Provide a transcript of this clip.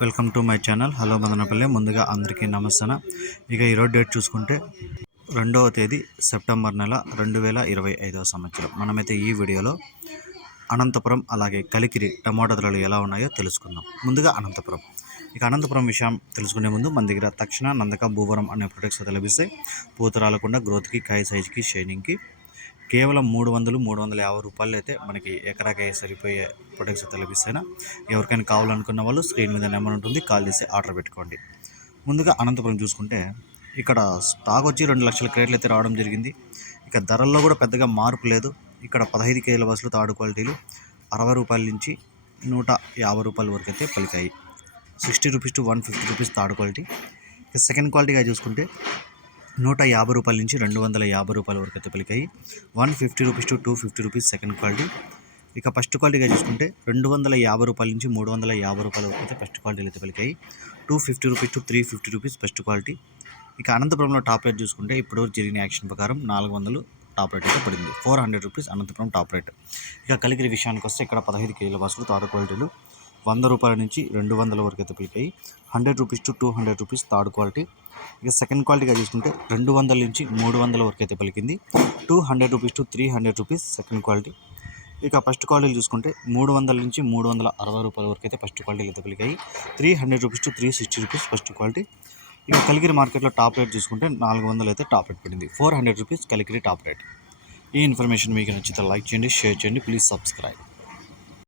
Welcome to my channel. Hello Madanapalle. ముందుగా అందరికీ నమస్తే ఇక ఈరోజు డేట్ చూసుకుంటే రెండవ తేదీ సెప్టెంబర్ నెల రెండు వేల ఇరవై ఐదవ సంవత్సరం. మనమైతే ఈ వీడియోలో అనంతపురం అలాగే కలికిరి టమాటా ధరలు ఎలా ఉన్నాయో తెలుసుకుందాం. ముందుగా అనంతపురం. ఇక అనంతపురం విషయం తెలుసుకునే ముందు మన దగ్గర తక్షణ నందక భూవరం అనే ప్రొడక్ట్స్ లభిస్తాయి. పూత రాలకుండా గ్రోత్కి కాయ సైజ్కి షైనింగ్కి కేవలం మూడు వందలు మూడు వందల యాభై రూపాయలు అయితే మనకి ఎకరాకి సరిపోయే ప్రొడక్ట్స్ అయితే లభిస్తాయినా? ఎవరికైనా కావాలనుకున్న వాళ్ళు స్క్రీన్ మీద నెంబర్ ఉంటుంది కాల్ చేసి ఆర్డర్ పెట్టుకోండి. ముందుగా అనంతపురం చూసుకుంటే ఇక్కడ స్టాక్ వచ్చి రెండు లక్షల క్రేట్లు అయితే రావడం జరిగింది. ఇక ధరల్లో కూడా పెద్దగా మార్పు లేదు. ఇక్కడ పదహైదు కేజీల బస్సులు తాడు క్వాలిటీలు అరవై రూపాయల నుంచి నూట యాభై రూపాయల వరకు అయితే పలికాయి. Sixty rupees to one fifty rupees third quality. ఇక సెకండ్ క్వాలిటీగా చూసుకుంటే నూట యాభై రూపాయల నుంచి రెండు వందల యాభై రూపాయల వరకు అయితే పలికాయి one fifty rupees to two fifty rupees second quality. ఇక ఫస్ట్ క్వాలిటీగా చూసుకుంటే రెండు వందల యాభై రూపాయల నుంచి మూడు వందల యాభై రూపాయల వరకు అయితే ఫస్ట్ క్వాలిటీలు అయితే పలికాయి two fifty rupees to three fifty rupees first quality. ఇక అనంతపురంలో టాప్ రేట్ చూసుకుంటే ఇప్పుడు జరిగిన యాక్షన్ ప్రకారం నాలుగు వందలు టాప్ రేట్ అయితే పడింది. Four hundred rupees Anantapuram top rate. ఇక కలిగిరి విషయానికి వస్తే ఇక్కడ పదహైదు కేజీల బస్సులు తాత క్వాలిటీలు. వంద రూపాయల నుంచి రెండు వందల వరకు అయితే పలికాయి hundred rupees to two hundred rupees third quality. ఇక సెకండ్ క్వాలిటీగా చూసుకుంటే రెండు వందల నుంచి మూడు వందల వరకు అయితే పలికింది. Two hundred rupees to three hundred rupees second quality. ఇక ఫస్ట్ క్వాలిటీలు చూసుకుంటే మూడు వందల నుంచి మూడు వందల అరవై రూపాయల వరకు అయితే ఫస్ట్ క్వాలిటీలు అయితే పలికాయి. Three hundred rupees to three sixty rupees first quality. ఇక కలిగిరి మార్కెట్లో టాప్ రేట్ చూసుకుంటే నాలుగు వందలు అయితే టాప్ రేట్ పడింది. Four hundred rupees Kaligiri top rate. ఈ ఇన్ఫర్మేషన్ మీకు నచ్చితే లైక్ చేయండి షేర్ చేయండి ప్లీజ్ సబ్స్క్రైబ్.